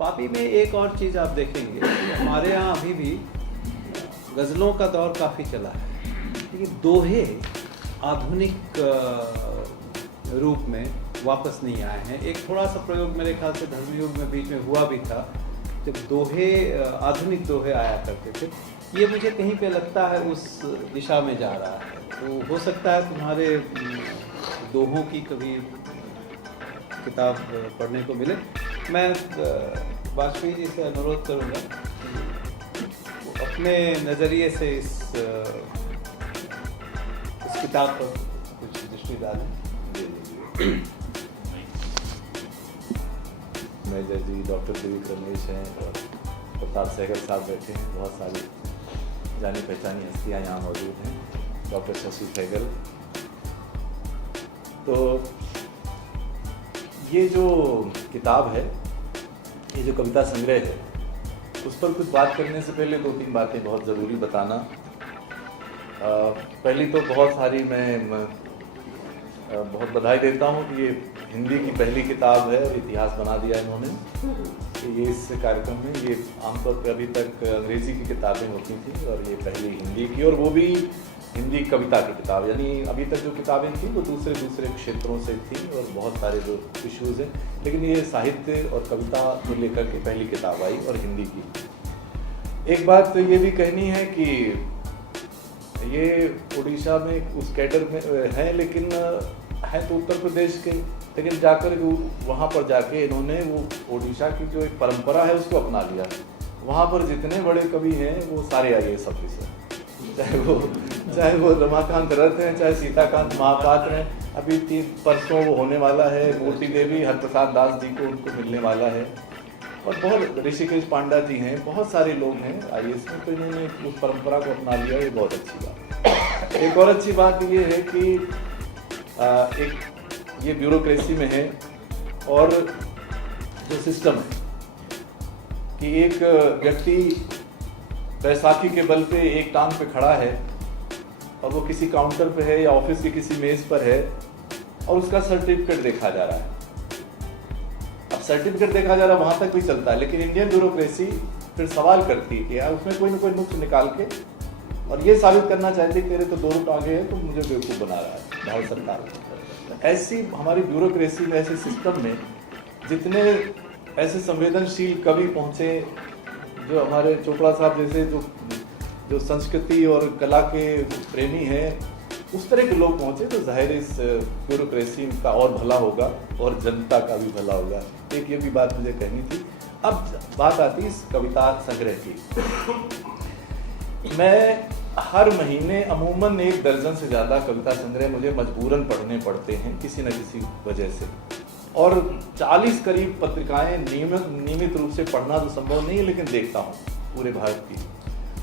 पापी में एक और चीज़ आप देखेंगे कि हमारे यहाँ अभी भी गज़लों का दौर काफ़ी चला है, लेकिन दोहे आधुनिक रूप में वापस नहीं आए हैं। एक थोड़ा सा प्रयोग मेरे ख्याल से धर्मयुग में बीच में हुआ भी था, जब दोहे आधुनिक दोहे आया करते थे। ये मुझे कहीं पे लगता है उस दिशा में जा रहा है, तो हो सकता है तुम्हारे दोहों की कभी किताब पढ़ने को मिले। मैं वाजपेयी जी से अनुरोध करूँगा वो अपने नज़रिए से इस किताब पर कुछ दृष्टि डालें। मेजर जी डॉक्टर दिलीप रमेश हैं और प्रताप सहगल साहब बैठे हैं। बहुत सारी जानी पहचानी हस्तियाँ यहाँ मौजूद हैं। डॉक्टर शशि सहगल। तो ये जो किताब है, ये जो कविता संग्रह है, उस पर कुछ बात करने से पहले दो तीन बातें बहुत ज़रूरी बताना। पहली तो बहुत सारी मैं बहुत बधाई देता हूँ कि ये हिंदी की पहली किताब है और इतिहास बना दिया इन्होंने। ये इस कार्यक्रम में ये आमतौर पर अभी तक अंग्रेज़ी की किताबें होती थी और ये पहली हिंदी की, और वो भी हिंदी कविता की किताब। यानी अभी तक जो किताबें थी वो दूसरे क्षेत्रों से थी और बहुत सारे जो इश्यूज़ हैं, लेकिन ये साहित्य और कविता को लेकर के पहली किताब आई और हिंदी की। एक बात तो ये भी कहनी है कि ये उड़ीसा में उस कैडर में है, लेकिन है तो उत्तर प्रदेश के, लेकिन जाकर वहाँ पर जाके इन्होंने वो उड़ीसा की जो एक परंपरा है उसको अपना लिया। वहाँ पर जितने बड़े कवि हैं वो सारे IAS ऑफिसर, चाहे वो रमाकांत रथ हैं, चाहे सीताकांत महापात्र हैं। अभी परसों वो होने वाला है, मूर्ति देवी हरप्रसाद दास जी को उनको मिलने वाला है, और बहुत ऋषिकेश पांडा जी हैं, बहुत सारे लोग हैं IAS में। तो इन्होंने उस परंपरा को अपना लिया, ये बहुत अच्छी बात। एक और अच्छी बात ये है कि एक ये ब्यूरोक्रेसी में है, और जो सिस्टम है कि एक व्यक्ति बैसाखी के बल पे एक टांग पे खड़ा है और वो किसी काउंटर पे है या ऑफिस के किसी मेज पर है और उसका सर्टिफिकेट देखा जा रहा है। अब सर्टिफिकेट देखा जा रहा है वहां तक भी चलता है, लेकिन इंडियन ब्यूरोक्रेसी फिर सवाल करती है कि यार उसमें कोई ना कोई नुक्स निकाल के और ये साबित करना चाहती है तेरे तो दोनों टांगे हैं तो मुझे बेवकूफ़ बना रहा है भारत सरकार। ऐसी हमारी ब्यूरोक्रेसी में, ऐसे सिस्टम में जितने ऐसे संवेदनशील कवि पहुंचे, जो हमारे चोपड़ा साहब जैसे जो संस्कृति और कला के प्रेमी हैं, उस तरह के लोग पहुंचे, तो जाहिर इस ब्यूरोक्रेसी का और भला होगा और जनता का भी भला होगा। एक ये भी बात मुझे कहनी थी। अब बात आती इस कविता संग्रह की। मैं हर महीने अमूमन 1 दर्जन से ज़्यादा कविता संग्रह मुझे मजबूरन पढ़ने पड़ते हैं किसी न किसी वजह से, और 40 करीब पत्रिकाएं नियमित रूप से पढ़ना तो संभव नहीं है, लेकिन देखता हूँ पूरे भारत की।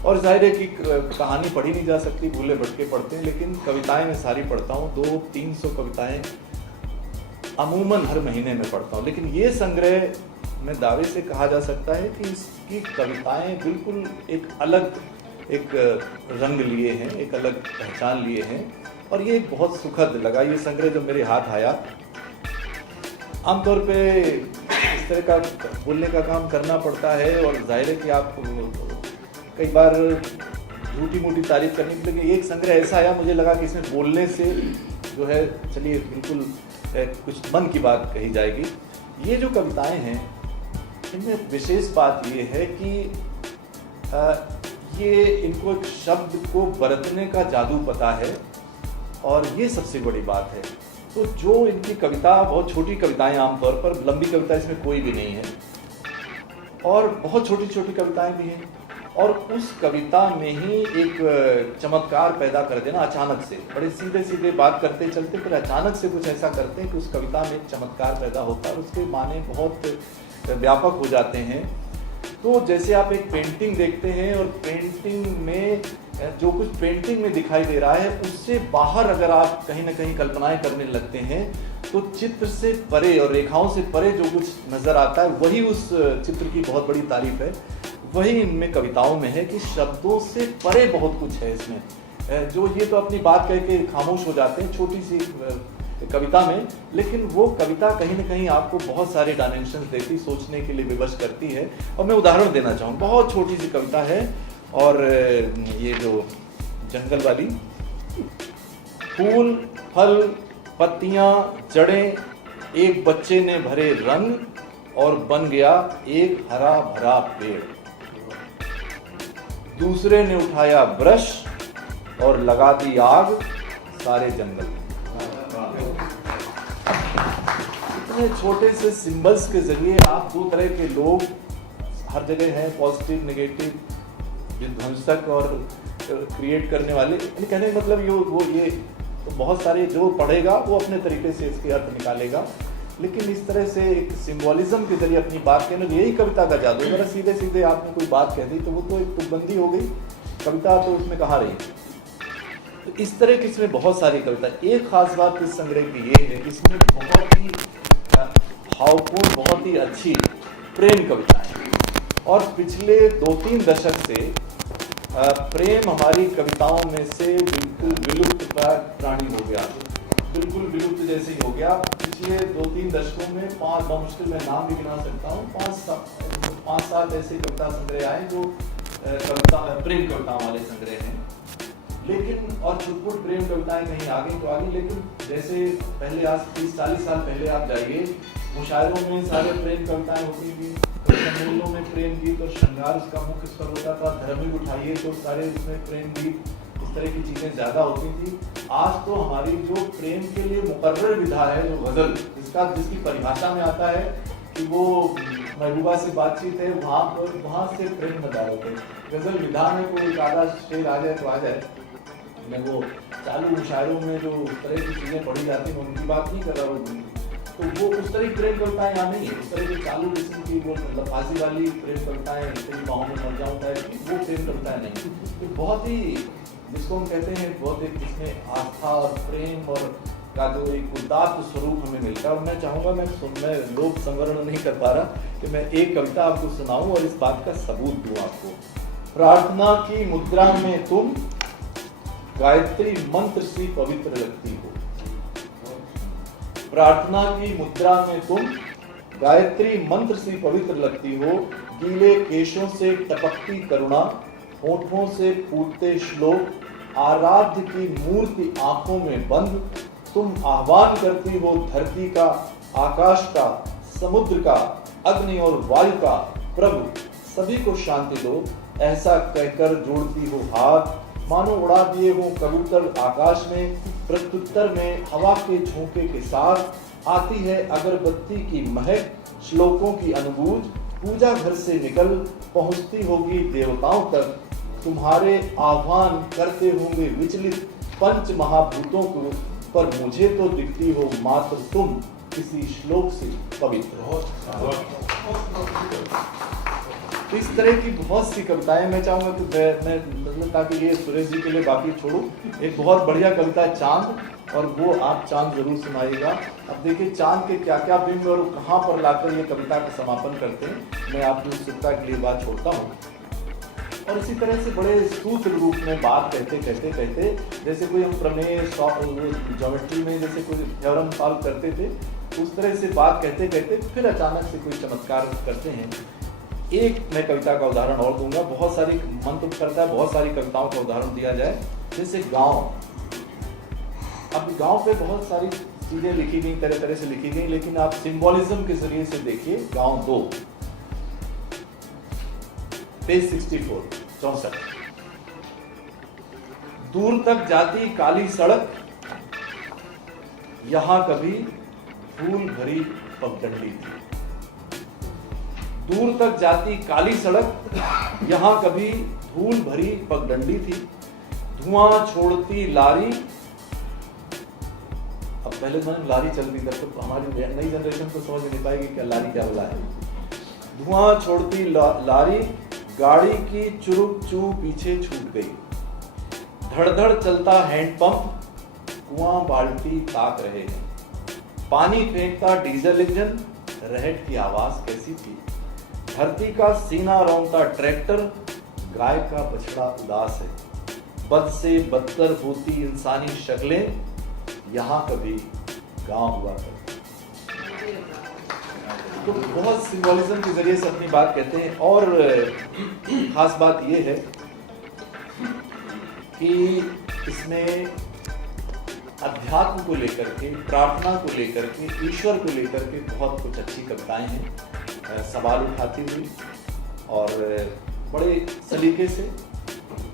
और जाहिर है कि कहानी पढ़ी नहीं जा सकती, भूले भटके पढ़ते हैं, लेकिन कविताएं मैं सारी पढ़ता हूँ। 200-300 कविताएं अमूमन हर महीने में पढ़ता हूँ। लेकिन ये संग्रह में दावे से कहा जा सकता है कि इसकी कविताएं बिल्कुल एक अलग रंग लिए हैं, एक अलग पहचान लिए हैं, और ये बहुत सुखद लगा। ये संग्रह जब मेरे हाथ आया, आमतौर पे इस तरह का बोलने का काम करना पड़ता है और जाहिर है कि आप कई बार झूठी मूठी तारीफ करनी, लेकिन एक संग्रह ऐसा आया, मुझे लगा कि इसमें बोलने से जो है, चलिए बिल्कुल कुछ मन की बात कही जाएगी। ये जो कविताएं हैं, इनमें विशेष बात ये है कि ये इनको एक शब्द को बरतने का जादू पता है, और ये सबसे बड़ी बात है। तो जो इनकी कविता, बहुत छोटी कविताएं आमतौर पर, लंबी कविता इसमें कोई भी नहीं है, और बहुत छोटी छोटी कविताएं भी हैं, और उस कविता में ही एक चमत्कार पैदा कर देना अचानक से। बड़े सीधे सीधे बात करते चलते फिर अचानक से कुछ ऐसा करते हैं कि उस कविता में एक चमत्कार पैदा होता है और उसके माने बहुत व्यापक हो जाते हैं। तो जैसे आप एक पेंटिंग देखते हैं और पेंटिंग में जो कुछ पेंटिंग में दिखाई दे रहा है उससे बाहर अगर आप कहीं ना कहीं कल्पनाएं करने लगते हैं, तो चित्र से परे और रेखाओं से परे जो कुछ नजर आता है वही उस चित्र की बहुत बड़ी तारीफ है। वही इनमें कविताओं में है कि शब्दों से परे बहुत कुछ है इसमें। जो ये तो अपनी बात कह के खामोश हो जाते हैं, छोटी सी कविता में, लेकिन वो कविता कहीं ना कहीं आपको बहुत सारे डायमेंशंस देती, सोचने के लिए विवश करती है। और मैं उदाहरण देना चाहूँ, बहुत छोटी सी कविता है, और ये जो जंगल वाली, फूल फल पत्तियां जड़ें एक बच्चे ने भरे रंग और बन गया एक हरा भरा पेड़, दूसरे ने उठाया ब्रश और लगा दी आग सारे जंगल में। इतने छोटे से सिंबल्स के जरिए आप दो तरह के लोग हर जगह हैं, पॉजिटिव नेगेटिव, विध्वंसक और क्रिएट करने वाले। कहने का मतलब ये तो बहुत सारे जो पढ़ेगा वो अपने तरीके से इसके अर्थ निकालेगा, लेकिन इस तरह से एक सिंबोलिज्म के जरिए अपनी बात कहना, यही कविता का जादू। अगर सीधे सीधे आपने कोई बात कह दी तो वो तो एक तुकबंदी हो गई, कविता तो उसमें कहाँ रही। तो इस तरह की इसमें बहुत सारी कविता। एक खास बात इस संग्रह की ये है कि इसमें बहुत ही भावपूर्ण, बहुत ही अच्छी प्रेम कविता है, और पिछले 2-3 दशक से प्रेम हमारी कविताओं में से बिल्कुल विलुप्त प्राणी हो गया, बिल्कुल विलुप्त जैसे ही हो गया। पिछले 2-3 दशकों में 5 मुश्किल में नाम भी गिना सकता हूँ, 5-7 ऐसे कविता संग्रह आए जो प्रेम कविताओं वाले संग्रह हैं। लेकिन और छुटपुट प्रेम कविताएं कहीं आगे तो आगे, लेकिन जैसे पहले आज 30-40 साल पहले आप जाइए, मुशायरों में सारे प्रेम कविताएं होती थी, सम्मेलनों में प्रेम गीत और श्रृंगार उसका मुख्य स्वर होता था। धर्म उठाइए तो सारे उसमें प्रेम गीत, इस तरह की चीजें ज्यादा होती थी। आज तो हमारी जो प्रेम के लिए मुकर्रर विधा है, जो गजल, जिसकी परिभाषा में आता है कि वो महबूबा से बातचीत है, वहाँ से प्रेम नदारत है। गजल विधा में कोई आधा शेर आ जाए तो आ जाए, मैं वो चालू मुशायरों में जो उस तरह की चीजें पढ़ी जाती हैं उनकी बात नहीं कर रहा हूँ, तो वो उस तरह की प्रेम कविताएं यहाँ नहीं है। उस तरह की चालू किस्म की वो फांसी वाली प्रेम कविताएं, तेरी बाहों में मर जाऊं टाइप की, वो प्रेम कविताएं नहीं। तो बहुत ही, जिसको हम कहते हैं, बहुत एक इसमें आस्था और प्रेम और का जो एक उदात्त स्वरूप हमें मिलता है। और मैं चाहूँगा, मैं लोक संवरण नहीं कर पा रहा कि मैं एक कविता आपको सुनाऊं और इस बात का सबूत दूं आपको। प्रार्थना की मुद्रा में तुम गायत्री मंत्र सी पवित्र लगती हो, प्रार्थना की मुद्रा में तुम गायत्री मंत्र सी पवित्र लगती हो, गीले केशों से टपकती करुणा, होठों से फूटते श्लोक, आराध्य की मूर्ति आंखों में बंद, तुम आह्वान करती हो धरती का, आकाश का, समुद्र का, अग्नि और वायु का, प्रभु सभी को शांति दो, ऐसा कहकर जोड़ती हो हाथ, मानो उड़ा दिए हो कबूतर आकाश में, प्रत्युत्तर में हवा के झोंके के साथ आती है अगरबत्ती की महक, श्लोकों की अनुभूज, पूजा घर से निकल पहुंचती होगी देवताओं तक, तुम्हारे आह्वान करते होंगे विचलित पंच महाभूतों को, पर मुझे तो दिखती हो मात्र तुम किसी श्लोक से पवित्र। इस तरह की बहुत सी कविताएं मैं चाहूंगा कि मैं मतलब, ताकि ये सुरेश जी के लिए बाकी छोड़ूं, एक बहुत बढ़िया कविता है चांद, और वो आप चांद जरूर सुनाइएगा। अब देखिए चांद के क्या क्या बिंब और कहाँ पर लाकर ये कविता का समापन करते हैं, मैं आपकी उत्सुकता के लिए बात छोड़ता हूँ। और इसी तरह से बड़े सूत्र रूप में बात कहते जैसे कोई हम प्रमेय ज्योमेट्री में जैसे कोई थ्योरम सॉल्व करते थे, उस तरह से बात कहते फिर अचानक से कोई चमत्कार करते हैं। एक मैं कविता का उदाहरण और दूंगा, बहुत सारी मन तो करता है बहुत सारी कविताओं का उदाहरण दिया जाए, जैसे गांव। अब गांव पे बहुत सारी चीजें लिखी गई, तरह तरह से लिखी गई, लेकिन आप सिंबोलिज्म के जरिए से देखिए। गांव 2 पेज 64। दूर तक जाती काली सड़क, यहां कभी फूल भरी पगडंडी थी। दूर तक जाती काली सड़क, यहां कभी धूल भरी पगडंडी थी। धुआं छोड़ती लारी, अब पहले मैंने लारी चल रही थी, तो हमारी नई जनरेशन को समझ नहीं पाएगी क्या लारी क्या बोला है। धुआं छोड़ती लारी, गाड़ी की चुरुक चू पीछे छूट गई। धड़धड़ चलता हैंडपंप, कुआं बाल्टी ताक रहे हैं। पानी फेंकता डीजल इंजन, रहट की आवाज कैसी थी। धरती का सीना रौंदता ट्रैक्टर, गाय का बछड़ा उदास है। बद से बदतर होती इंसानी शक्लें, यहाँ कभी गांव हुआ करता। तो बहुत सिंबोलिज्म के जरिए से अपनी बात कहते हैं। और खास बात ये है कि इसमें अध्यात्म को लेकर के, प्रार्थना को लेकर के, ईश्वर को लेकर के बहुत कुछ अच्छी कविताएं हैं सवाल उठाती हुई, और बड़े सलीके से,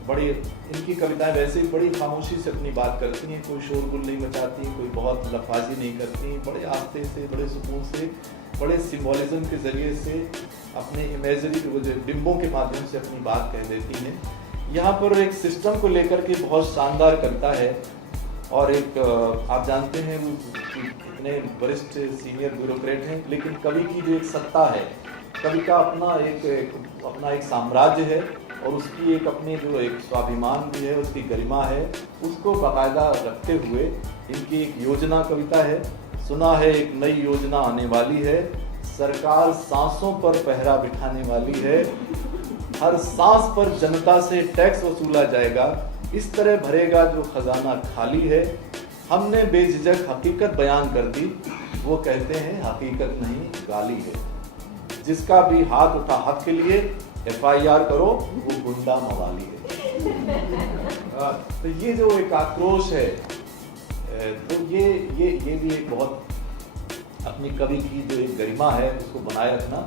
बड़ी इनकी कविताएं वैसे ही बड़ी खामोशी से अपनी बात करती हैं, कोई शोरगुल नहीं मचाती, कोई बहुत लफाजी नहीं करती, बड़े आस्ते से, बड़े सुकून से, बड़े सिंबोलिज्म के जरिए से अपने इमेजरी के वजह बिंबों के माध्यम से अपनी बात कह देती हैं। यहाँ पर एक सिस्टम को लेकर के बहुत शानदार कविता है, और एक आप जानते हैं वो इतने वरिष्ठ सीनियर ब्यूरोक्रेट हैं, लेकिन कवि की जो एक सत्ता है, कवि का अपना एक साम्राज्य है, और उसकी एक अपनी जो एक स्वाभिमान भी है, उसकी गरिमा है, उसको बाकायदा रखते हुए इनकी एक योजना कविता है। सुना है एक नई योजना आने वाली है, सरकार सांसों पर पहरा बिठाने वाली है, हर सांस पर जनता से टैक्स वसूला जाएगा, इस तरह भरेगा जो खजाना खाली है, हमने बेझिझक हकीकत बयान कर दी, वो कहते हैं हकीकत नहीं गाली है, जिसका भी हाथ उठा हक के लिए FIR करो, वो गुंडा मवाली है। तो ये जो एक आक्रोश है, तो ये भी एक बहुत अपनी कवि की जो एक गरिमा है उसको बनाए रखना।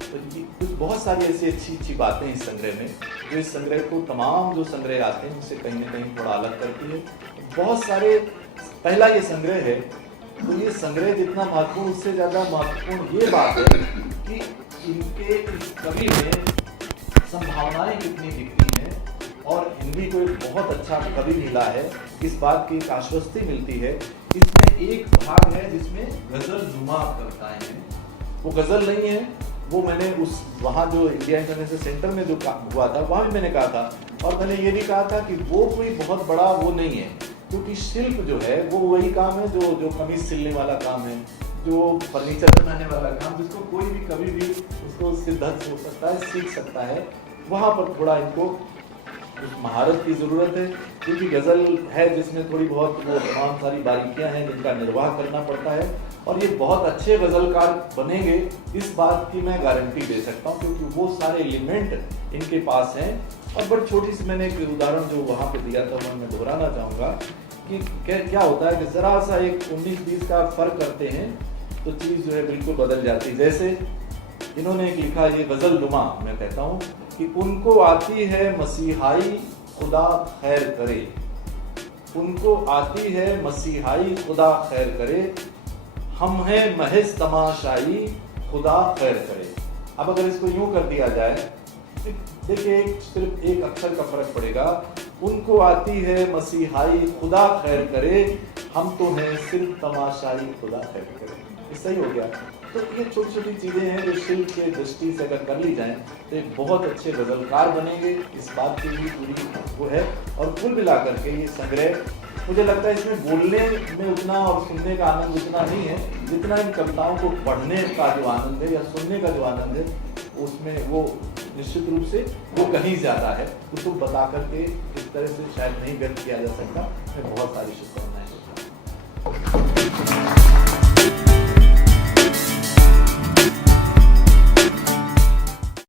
तो कुछ बहुत सारी ऐसी अच्छी बातें इस संग्रह में, जो इस संग्रह को तमाम जो संग्रह आते हैं उससे कहीं ना कहीं थोड़ा अलग करती है। बहुत सारे, पहला ये संग्रह है, तो ये संग्रह जितना महत्वपूर्ण, उससे ज़्यादा महत्वपूर्ण ये बात है कि इनके इस कवि में संभावनाएं कितनी दिखती हैं, और हिंदी को एक बहुत अच्छा कवि मिला है, इस बात की एक आश्वस्ति मिलती है। इसमें एक भाग है जिसमें गजल नुमा कविताएं हैं, वो गजल नहीं है, वो मैंने उस वहाँ जो इंडिया इंटरनेशनल सेंटर में जो काम हुआ था वहाँ भी मैंने कहा था, और मैंने ये भी कहा था कि वो कोई बहुत बड़ा वो नहीं है, क्योंकि शिल्प जो है वो वही काम है जो कमीज सिलने वाला काम है, जो फर्नीचर बनाने वाला काम, जिसको कोई भी कभी भी उसको सिद्धत हो सकता है, सीख सकता है। वहाँ पर थोड़ा इनको उस महारत की ज़रूरत है, क्योंकि गज़ल है जिसमें थोड़ी बहुत वो तमाम सारी बारीकियाँ हैं जिनका निर्वाह करना पड़ता है, और ये बहुत अच्छे गज़लकार बनेंगे इस बात की मैं गारंटी दे सकता हूँ, क्योंकि वो सारे एलिमेंट इनके पास हैं। और बड़ी छोटी सी मैंने एक उदाहरण जो वहाँ पे दिया था वो मैं दोहराना चाहूँगा कि क्या होता है कि ज़रा सा एक 19-20 का फ़र्क करते हैं तो चीज़ जो है बिल्कुल बदल जाती है। जैसे इन्होंने एक लिखा, ये गज़ल नुमा मैं कहता हूँ कि उनको आती है मसीहाई खुदा खैर करे, उनको आती है मसीहाई खुदा खैर करे, हम हैं महज तमाशाई खुदा खैर करे। अब अगर इसको यूं कर दिया जाए, देखिए सिर्फ एक अक्षर का फर्क पड़ेगा, उनको आती है मसीहाई खुदा खैर करे, हम तो हैं सिर्फ तमाशाई खुदा खैर करे। ये सही हो गया। तो ये छोटी छोटी चीज़ें हैं जो शिल्प के दृष्टि से अगर कर ली जाएं तो एक बहुत अच्छे गज़लकार बनेंगे, इस बात की भी पूरी वो है। और कुल मिलाकर के ये संग्रह, मुझे लगता है इसमें बोलने में उतना और सुनने का आनंद उतना नहीं है जितना इन कविताओं को पढ़ने का जो आनंद है या सुनने का जो आनंद है, उसमें वो निश्चित रूप से वो कहीं ज़्यादा है। उसको बता करके इस तरह से शायद नहीं व्यक्त किया जा सकता। मैं बहुत सारी शुभकामनाएं देता हूँ।